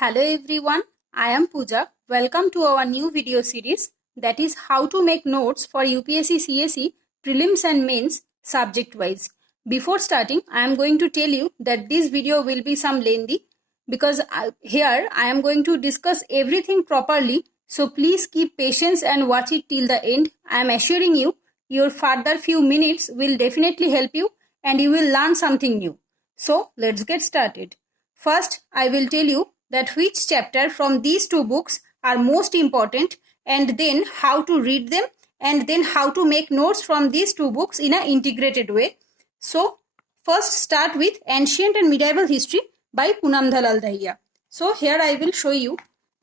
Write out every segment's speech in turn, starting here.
Hello everyone, I am Pooja. Welcome to our new video series, that is how to make notes for UPSC CSE prelims and mains subject wise. Before starting, I am going to tell you that this video will be some lengthy because here I am going to discuss everything properly. So please keep patience and watch it till the end. I am assuring you, your further few minutes will definitely help you and you will learn something new. So let's get started. First, I will tell you that which chapter from these two books are most important, and then how to read them, and then how to make notes from these two books in an integrated way. So first start with Ancient and Medieval History by Poonam Dalal Dahiya. So here I will show you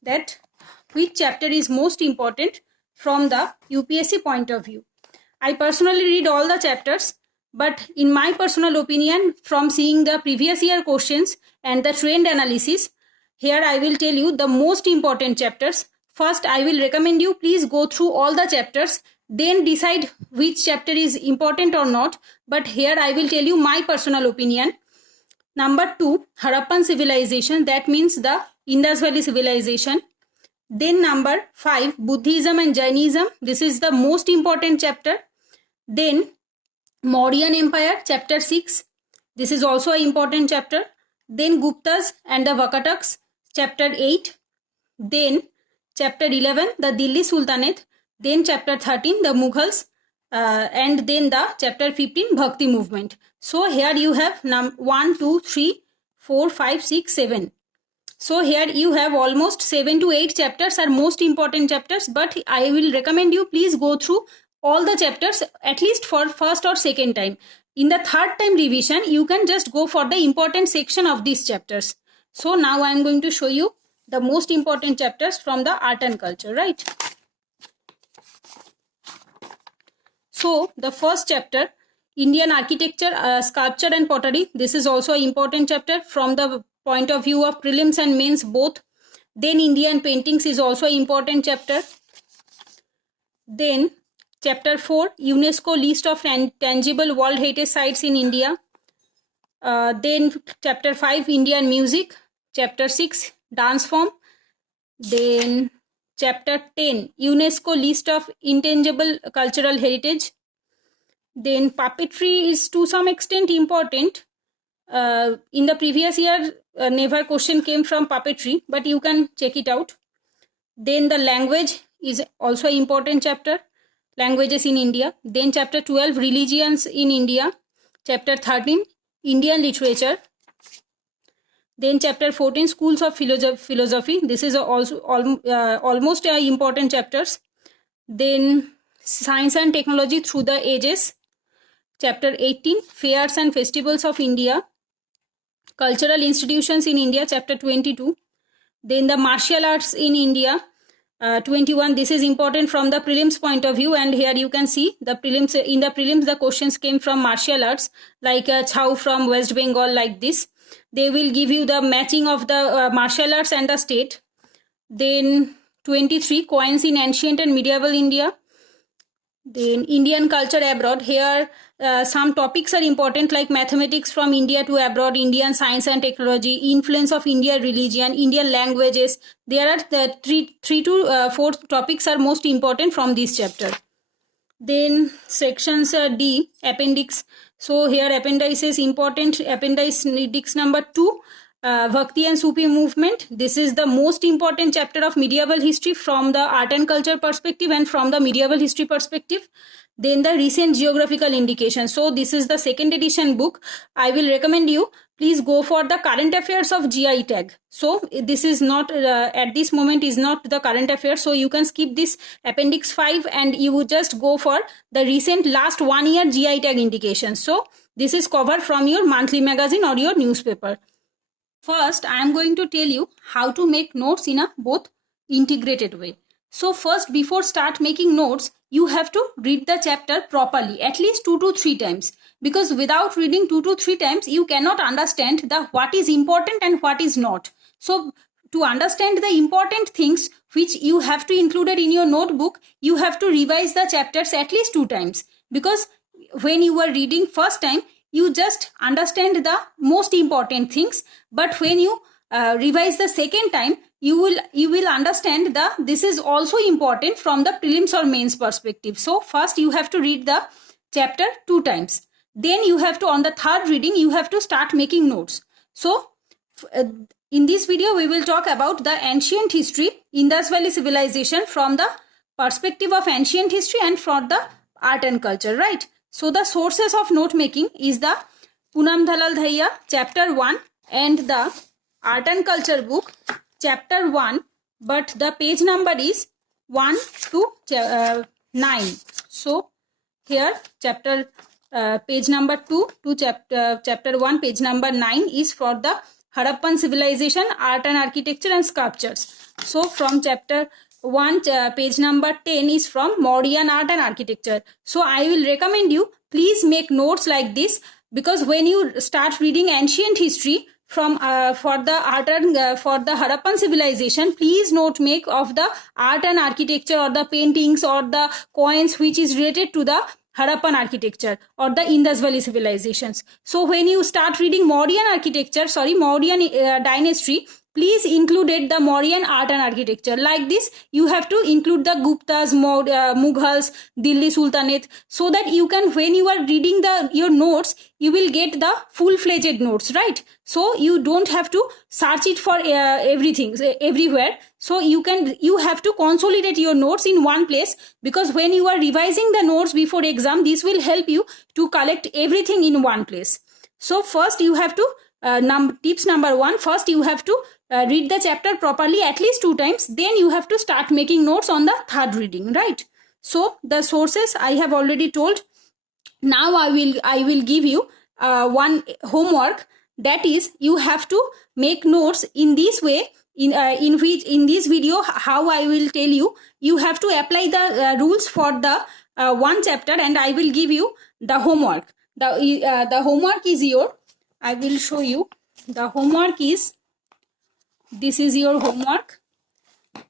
that which chapter is most important from the UPSC point of view. I personally read all the chapters, but in my personal opinion, from seeing the previous year questions and the trend analysis, here I will tell you the most important chapters. First, I will recommend you please go through all the chapters, then decide which chapter is important or not. But here I will tell you my personal opinion. Number 2, Harappan civilization, that means the Indus Valley civilization. Then number 5, Buddhism and Jainism. This is the most important chapter. Then Mauryan Empire, chapter 6. This is also an important chapter. Then Guptas and the Vakataks, chapter 8. Then chapter 11, the Delhi Sultanate. Then chapter 13, the Mughals. And then the chapter 15, Bhakti movement. So here you have 1, 2, 3, 4, 5, 6, 7. So here you have almost 7 to 8 chapters are most important chapters, but I will recommend you please go through all the chapters at least for first or second time. In the third time revision, you can just go for the important section of these chapters. So now I am going to show you the most important chapters from the art and culture, right? So the first chapter, Indian architecture, sculpture and pottery. This is also an important chapter from the point of view of prelims and mains both. Then Indian paintings is also an important chapter. Then chapter 4, UNESCO list of tangible world heritage sites in India. Then chapter 5, Indian music. Chapter 6, dance form. Then chapter 10, UNESCO list of intangible cultural heritage. Then puppetry is to some extent important. In the previous year, never question came from puppetry, but you can check it out. Then the language is also an important chapter. Languages in India. Then chapter 12, religions in India. Chapter 13, Indian literature. Then chapter 14, schools of philosophy. This is also almost important chapters. Then science and technology through the ages. Chapter 18, fairs and festivals of India. Cultural institutions in India. Chapter 22. Then the martial arts in India. 21, this is important from the prelims point of view, and here you can see the prelims. In the prelims the questions came from martial arts, like Chau from West Bengal, like this. They will give you the matching of the martial arts and the state. Then 23, coins in ancient and medieval India. Then Indian culture abroad. Here some topics are important, like mathematics from India to abroad, Indian science and technology, influence of Indian religion, Indian languages. There are the 3 to 4 topics are most important from this chapter. Then sections D, appendix. So here appendix is important. Appendix number 2, Bhakti and Sufi movement. This is the most important chapter of medieval history from the art and culture perspective and from the medieval history perspective. Then the recent geographical indication. So this is the second edition book. I will recommend you please go for the current affairs of GI tag. So this is not at this moment is not the current affairs. So you can skip this appendix 5 and you would just go for the recent last 1 year GI tag indication. So this is covered from your monthly magazine or your newspaper. First, I am going to tell you how to make notes in a both integrated way. So first, before start making notes, you have to read the chapter properly, at least 2 to 3 times. Because without reading 2 to 3 times, you cannot understand the what is important and what is not. So to understand the important things which you have to include it in your notebook, you have to revise the chapters at least 2 times. Because when you are reading first time, you just understand the most important things, but when you revise the second time, you will understand this is also important from the prelims or mains perspective. So first you have to read the chapter 2 times. Then you have to, on the third reading, you have to start making notes. So in this video, we will talk about the ancient history, Indus Valley civilization from the perspective of ancient history and from the art and culture, right? So the sources of note making is the Poonam Dalal Dhaiya chapter 1 and the art and culture book chapter 1, but the page number is 1 to 9. So here chapter page number 2 to chapter 1 page number 9 is for the Harappan civilization, art and architecture and sculptures. So from chapter 1 page number 10 is from Mauryan art and architecture. So I will recommend you, please make notes like this, because when you start reading ancient history from for the art and for the Harappan civilization, please note make of the art and architecture or the paintings or the coins which is related to the Harappan architecture or the Indus Valley civilizations. So when you start reading Mauryan dynasty, please include the Mauryan art and architecture. Like this, you have to include the Guptas, Mughals, Delhi Sultanate, so that you can, when you are reading your notes, you will get the full-fledged notes, right? So you don't have to search it for everything everywhere. So you have to consolidate your notes in one place, because when you are revising the notes before exam, this will help you to collect everything in one place. So first you have to tips number 1, first you have to read the chapter properly at least 2 times. Then you have to start making notes on the third reading, right? So the sources I have already told. Now I will give you one homework, that is you have to make notes in this way. In this video, how I will tell you, you have to apply the rules for the one chapter, and I will give you the homework. The homework is I will show you. The homework is, this is your homework.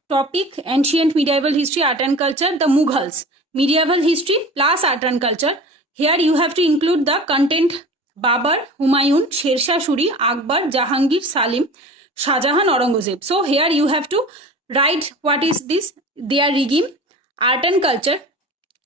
Topic: ancient medieval history, art and culture, the Mughals, medieval history plus art and culture. Here you have to include the content: Babar, Humayun, Sher Shah Suri, Akbar, Jahangir, Salim, Shah Jahan, Aurangzeb. So here you have to write what is this, their regime, art and culture.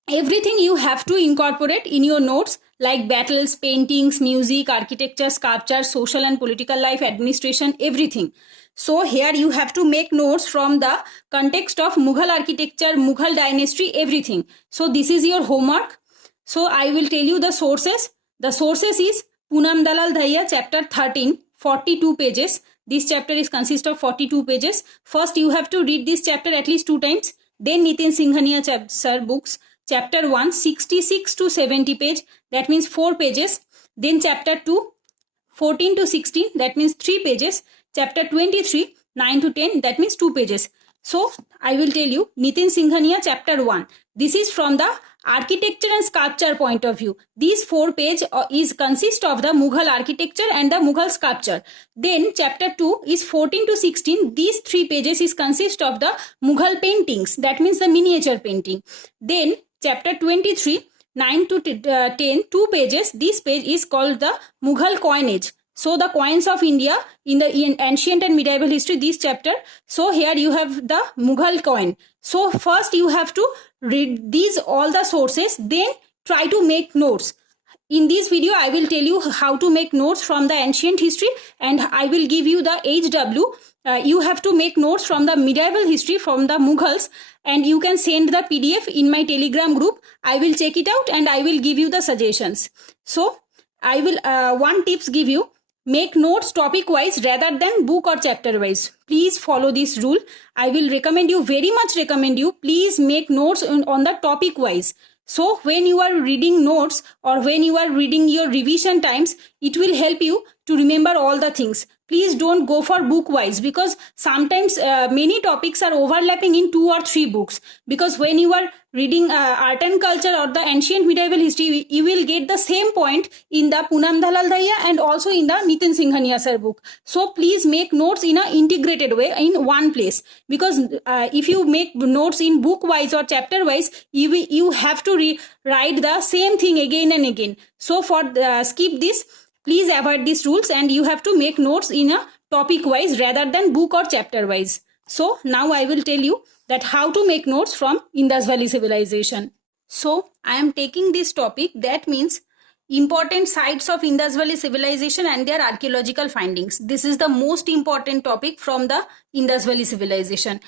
Everything you have to incorporate in your notes, like battles, paintings, music, architecture, sculpture, social and political life, administration, everything. So here you have to make notes from the context of Mughal architecture, Mughal dynasty, everything. So this is your homework. So I will tell you the sources. The sources is Poonam Dalal Dhaiya chapter 13, 42 pages. This chapter is consist of 42 pages. First you have to read this chapter at least 2 times. Then Nitin Singhania sir books chapter 1, 66 to 70 page, that means 4 pages. Then chapter 2, 14 to 16, that means 3 pages. Chapter 23, 9 to 10, that means 2 pages. So I will tell you Nitin Singhania chapter 1. This is from the architecture and sculpture point of view. These 4 pages consist of the Mughal architecture and the Mughal sculpture. Then chapter 2 is 14 to 16. These 3 pages is consist of the Mughal paintings, that means the miniature painting. Then chapter 23, 9 to 10, 2 pages. This page is called the Mughal coinage. So the coins of India in ancient and medieval history, this chapter. So here you have the Mughal coin. So first you have to read these all the sources, then try to make notes. In this video, I will tell you how to make notes from the ancient history, and I will give you the HW. You have to make notes from the medieval history from the Mughals, and you can send the PDF in my Telegram group. I will check it out and I will give you the suggestions. So I will one tips give you. Make notes topic wise rather than book or chapter wise. Please follow this rule. I will very much recommend you. Please make notes on the topic wise. So when you are reading notes or when you are reading your revision times, it will help you to remember all the things. Please don't go for book wise, because sometimes many topics are overlapping in 2 or 3 books. Because when you are reading art and culture or the ancient medieval history, you will get the same point in the Poonam Dalal Dhaiya and also in the Nitin Singhania sir book. So please make notes in an integrated way in one place. Because if you make notes in book wise or chapter wise, you have to write the same thing again and again. So for skip this. Please avoid these rules, and you have to make notes in a topic wise rather than book or chapter wise. So now I will tell you that how to make notes from Indus Valley Civilization. So I am taking this topic, that means important sites of Indus Valley Civilization and their archaeological findings. This is the most important topic from the Indus Valley Civilization.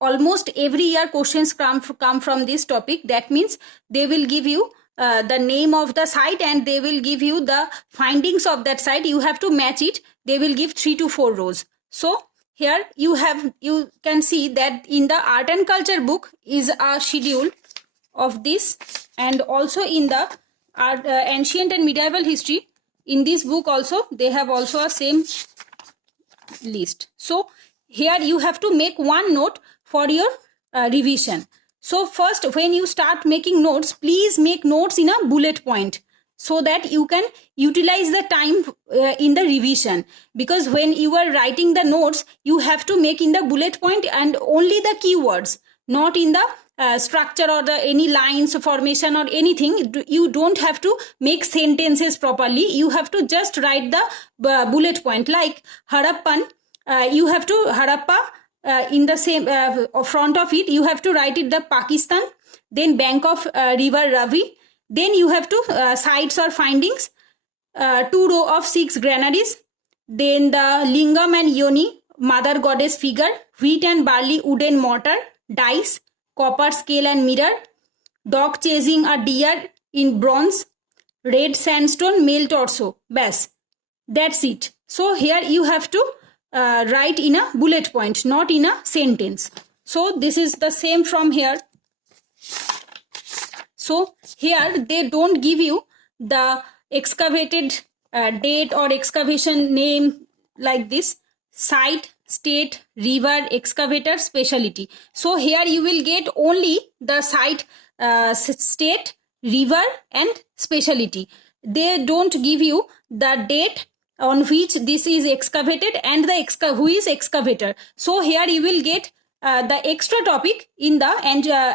Almost every year questions come from this topic. That means they will give you the name of the site and they will give you the findings of that site. You have to match it. They will give 3 to 4 rows. So here you can see that in the art and culture book is a schedule of this, and also in the ancient and medieval history, in this book also they have also a same list. So here you have to make one note for your revision. So first, when you start making notes, please make notes in a bullet point so that you can utilize the time in the revision, because when you are writing the notes, you have to make in the bullet point and only the keywords, not in the structure or the any lines formation or anything. You don't have to make sentences properly. You have to just write the bullet point. Like Harappan, you have to Harappa, in the same front of it you have to write it the Pakistan, then bank of river Ravi, then you have to sites or findings, 2 row of 6 granaries, then the lingam and yoni, mother goddess figure, wheat and barley wooden mortar, dice, copper scale and mirror, dog chasing a deer in bronze, red sandstone male torso. Bas, that's it. So here you have to write in a bullet point, not in a sentence. So this is the same from here. So here they don't give you the excavated date or excavation name like this: site, state, river, excavator, specialty. So here you will get only the site, state, river and specialty. They don't give you the date on which this is excavated and the who is excavator. So here you will get the extra topic in the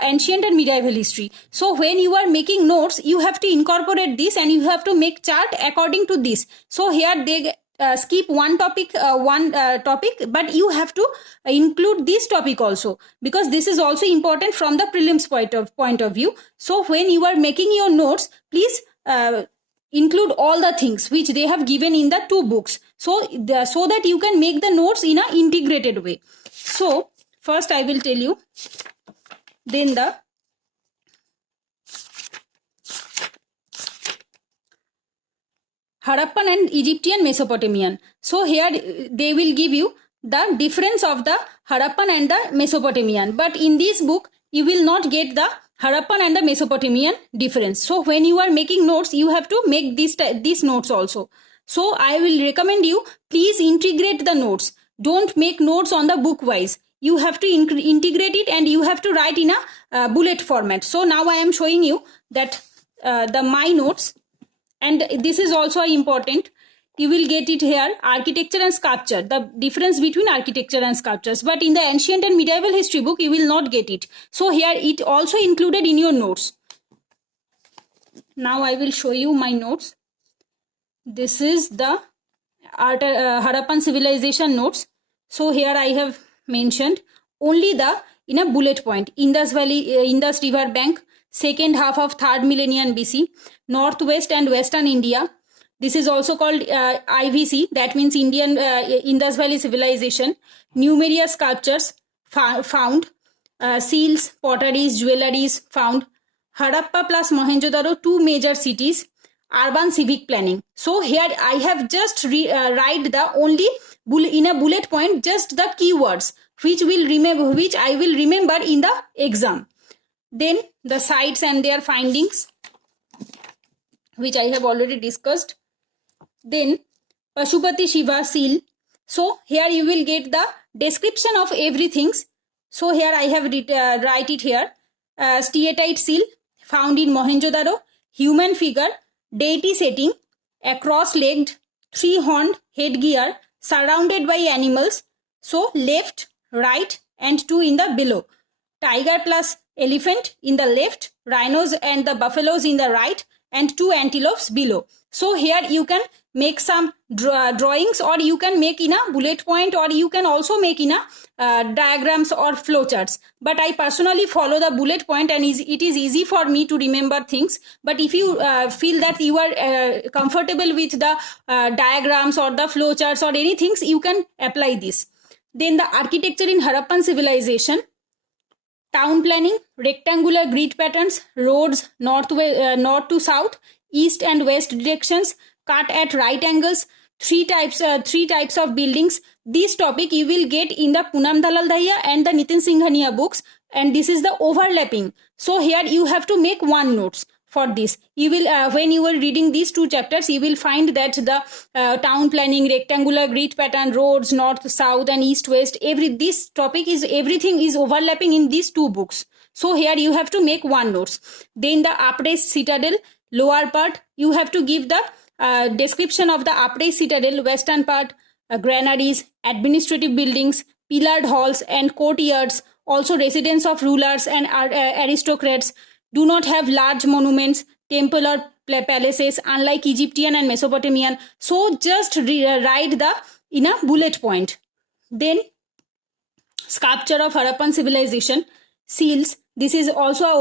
ancient and medieval history. So when you are making notes, you have to incorporate this and you have to make chart according to this. So here they skip one topic, but you have to include this topic also, because this is also important from the prelims point of view. So when you are making your notes, please include all the things which they have given in the 2 books, so that you can make the notes in an integrated way. So first I will tell you, then the Harappan and Egyptian Mesopotamian. So here they will give you the difference of the Harappan and the Mesopotamian, but in this book you will not get the Harappan and the Mesopotamian difference. So when you are making notes, you have to make these notes also. So I will recommend you, please integrate the notes. Don't make notes on the book wise. You have to integrate it and you have to write in a bullet format. So now I am showing you that my notes, and this is also important. You will get it here, architecture and sculpture, the difference between architecture and sculptures. But in the ancient and medieval history book, you will not get it. So here it also included in your notes. Now I will show you my notes. This is the Harappan civilization notes. So here I have mentioned only in a bullet point: Indus Valley, Indus River bank, second half of 3rd millennium BC, northwest and western India. This is also called IVC, that means Indian Indus Valley Civilization. Numerous sculptures found, seals, potteries, jewelries found. Harappa plus Mohenjo-daro, 2 major cities. Urban civic planning. So here I have just write the only in a bullet point just the keywords which I will remember in the exam. Then the sites and their findings, which I have already discussed. Then Pashupati Shiva seal. So here you will get the description of everything. So here I have write it here. Steatite seal found in Mohenjo-daro. Human figure, deity setting, across-legged, 3-horned headgear, surrounded by animals. So left, right and 2 in the below. Tiger plus elephant in the left, rhinos and the buffaloes in the right, and 2 antelopes below. So here you can make some drawings, or you can make in a bullet point, or you can also make in a diagrams or flowcharts. But I personally follow the bullet point, and it is easy for me to remember things. But if you feel that you are comfortable with the diagrams or the flowcharts or anything, you can apply this. Then the architecture in Harappan civilization, town planning, rectangular grid patterns, roads north to south, east and west directions, cut at right angles, three types of buildings. This topic you will get in the Poonam Dalal Dahiya and the Nitin Singhania books, and this is the overlapping. So here you have to make one notes for this. You will when you are reading these two chapters, you will find that the town planning, rectangular grid pattern, roads north south and east west, this topic is everything is overlapping in these two books. So here you have to make one notes. Then the upraised citadel, lower part, you have to give the description of the upraised citadel, western part, granaries, administrative buildings, pillared halls and courtyards, also residence of rulers and aristocrats, do not have large monuments, temple or palaces, unlike Egyptian and Mesopotamian. So just write the in a bullet point. Then sculpture of Harappan civilization, seals. This is also a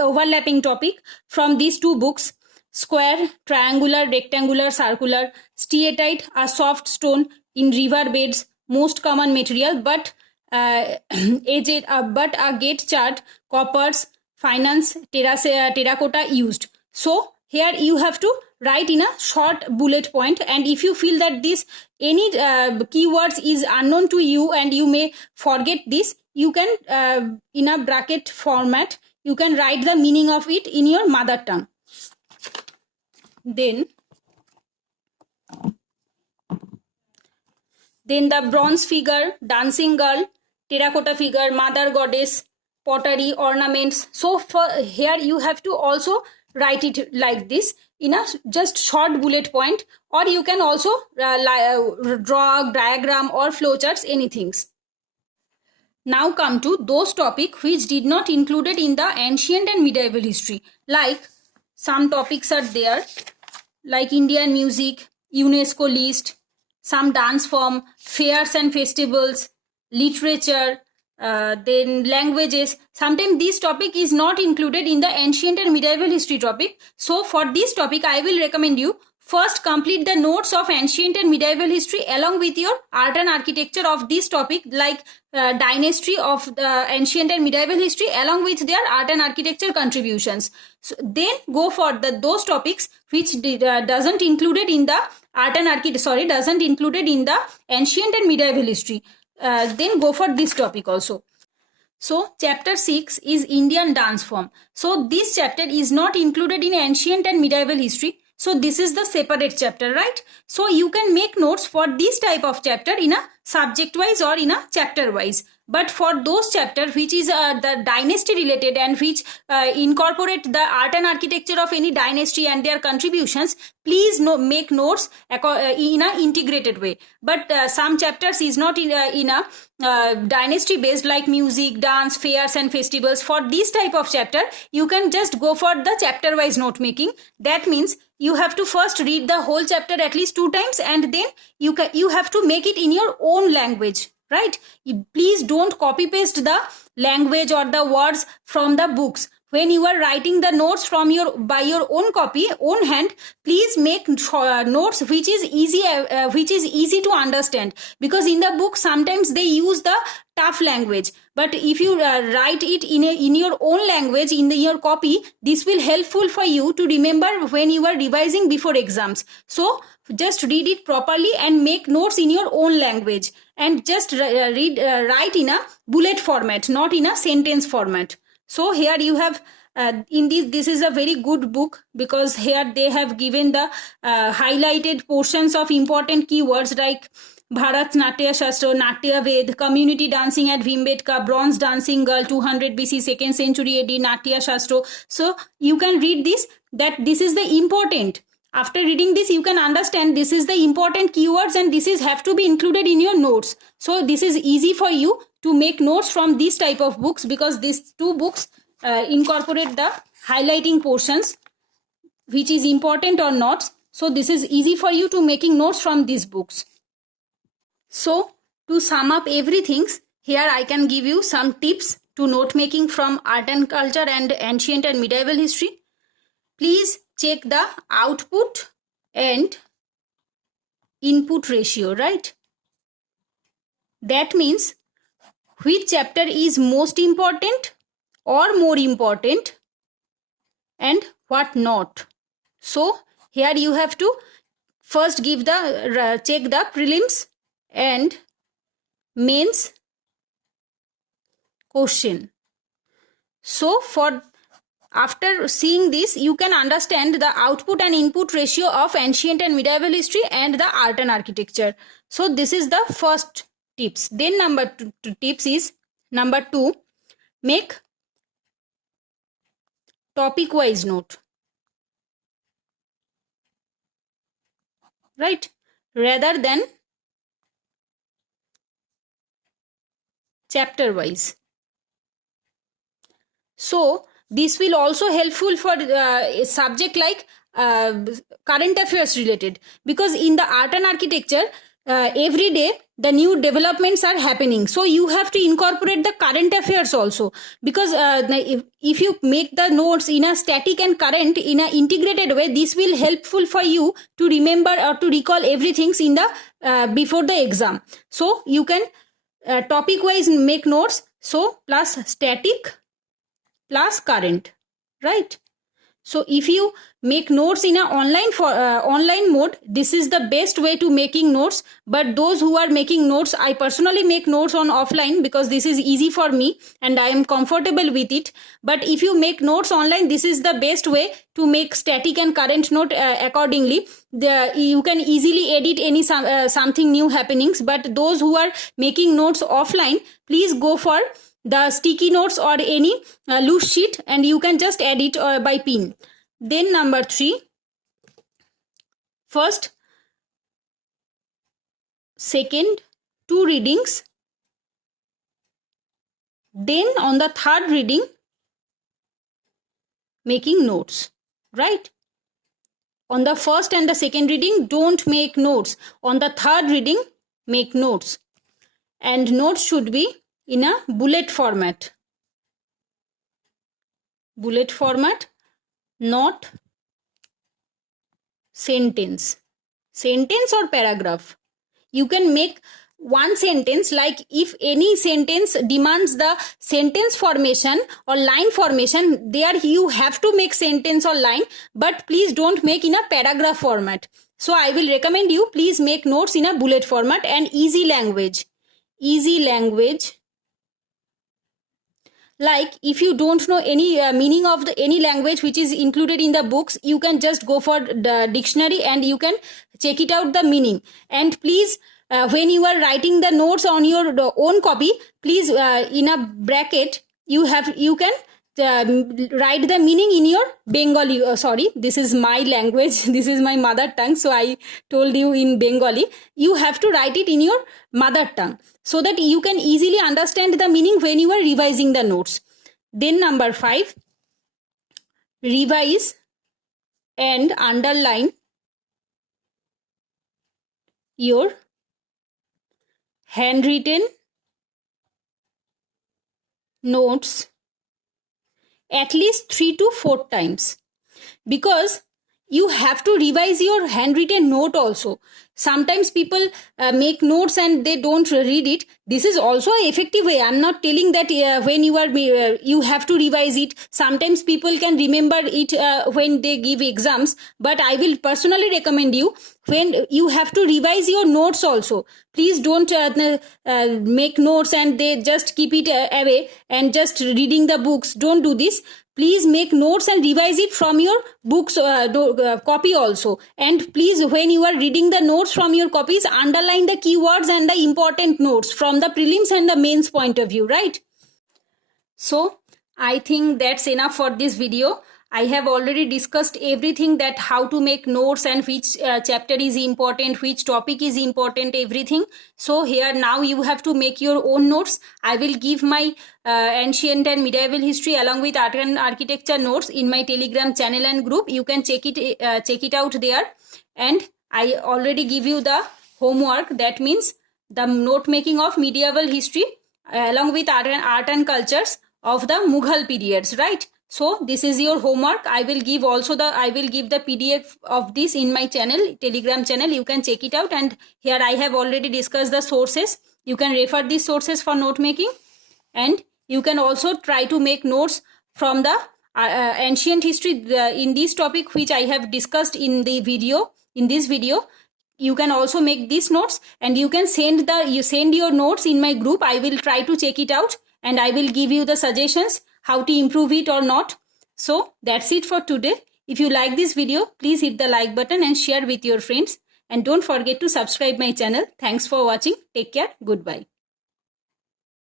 overlapping topic from these two books. Square, triangular, rectangular, circular, steatite, a soft stone in river beds, most common material, but a gate chart, coppers, finance, terracotta used. So here you have to write in a short bullet point, and if you feel that this any keywords is unknown to you and you may forget this, you can in a bracket format you can write the meaning of it in your mother tongue. Then the bronze figure, dancing girl, terracotta figure, mother goddess, pottery, ornaments. So for here you have to also write it like this in a just short bullet point, or you can also draw a diagram or flowcharts, anything. Now come to those topics which did not included in the ancient and medieval history. Like some topics are there, like Indian music, UNESCO list, some dance form, fairs and festivals, literature, then languages. Sometimes this topic is not included in the ancient and medieval history topic. So for this topic, I will recommend you first complete the notes of ancient and medieval history along with your art and architecture of this topic, like dynasty of the ancient and medieval history along with their art and architecture contributions. So then go for those topics which doesn't included in the doesn't included in the ancient and medieval history. Then go for this topic also. So chapter 6 is Indian dance form. So this chapter is not included in ancient and medieval history. So this is the separate chapter, right? So you can make notes for this type of chapter in a subject wise or in a chapter wise. But for those chapters which is the dynasty related and which incorporate the art and architecture of any dynasty and their contributions, please make notes in a integrated way. But some chapters is not in a dynasty based, like music, dance, fairs and festivals. For this type of chapter, you can just go for the chapter wise note making. That means you have to first read the whole chapter at least 2 times, and then you have to make it in your own language, right? Please don't copy paste the language or the words from the books. When you are writing the notes by your own copy, own hand, please make notes which is easy to understand, because in the book sometimes they use the tough language. But if you write it in your own language in your copy, this will helpful for you to remember when you are revising before exams. So just read it properly and make notes in your own language, and just write in a bullet format, not in a sentence format. So here you have this is a very good book, because here they have given the highlighted portions of important keywords like Bharat Natya Shastra, Natya Ved, community dancing at Bhimbetka, bronze dancing girl, 200 BC, 2nd century AD, Natya Shastra. So you can read this, that this is the important. After reading this, you can understand this is the important keywords, and this is have to be included in your notes. So this is easy for you to make notes from these type of books, because these 2 books incorporate the highlighting portions which is important or not. So this is easy for you to making notes from these books. So to sum up everything, here I can give you some tips to note making from art and culture and ancient and medieval history. Please check the output and input ratio, right? That means which chapter is most important or more important and what not. So here you have to first give the check the prelims and mains question. So for after seeing this, you can understand the output and input ratio of ancient and medieval history and the art and architecture. So this is the first tips. Then number two tips is number 2, make topic wise note, right, rather than chapter wise. So this will also helpful for a subject like current affairs related, because in the art and architecture every day the new developments are happening, so you have to incorporate the current affairs also, because if you make the notes in a static and current in an integrated way, this will helpful for you to remember or to recall everything in the before the exam. So you can topic wise make notes, so plus static plus current, right? So if you make notes in a online mode, this is the best way to making notes. But those who are making notes, I personally make notes on offline because this is easy for me and I am comfortable with it. But if you make notes online, this is the best way to make static and current note accordingly. You can easily edit any something new happenings. But those who are making notes offline, please go for the sticky notes or any loose sheet, and you can just edit by pen. Then number 3, first, second 2 readings, then on the third reading making notes, right? On the first and the second reading don't make notes, on the third reading make notes, and notes should be in a bullet format, not sentence or paragraph. You can make one sentence, like if any sentence demands the sentence formation or line formation, there you have to make sentence or line, but please don't make in a paragraph format. So I will recommend you, please make notes in a bullet format and easy language. Like if you don't know any meaning of any language which is included in the books, you can just go for the dictionary and you can check it out the meaning. And please when you are writing the notes on your own copy, please in a bracket you can write the meaning in your Bengali. Sorry, this is my language, this is my mother tongue, so I told you in Bengali. You have to write it in your mother tongue so that you can easily understand the meaning when you are revising the notes. Then number 5, revise and underline your handwritten notes at least 3 to 4 times, because you have to revise your handwritten note also. Sometimes people make notes and they don't read it. This is also an effective way. I'm not telling that when you are you have to revise it. Sometimes people can remember it when they give exams, but I will personally recommend you, when you have to revise your notes also. Please don't make notes and they just keep it away and just reading the books. Don't do this. Please make notes and revise it from your books copy also. And please, when you are reading the notes from your copies, underline the keywords and the important notes from the prelims and the mains point of view, right? So I think that's enough for this video. I have already discussed everything, that how to make notes and which chapter is important, which topic is important, everything. So here now you have to make your own notes. I will give my ancient and medieval history along with art and architecture notes in my Telegram channel and group. You can check it out there. and I already give you the homework, that means the note making of medieval history along with art and cultures of the Mughal periods, right? So this is your homework. I will give the PDF of this in my channel, Telegram channel. You can check it out, and here I have already discussed the sources. You can refer these sources for note making, and you can also try to make notes from the ancient history in this topic which I have discussed in the video. In this video, you can also make these notes, and you can send your notes in my group. I will try to check it out, and I will give you the suggestions how to improve it or not. So that's it for today. If you like this video, please hit the like button and share with your friends, and don't forget to subscribe my channel. Thanks for watching. Take care. Goodbye.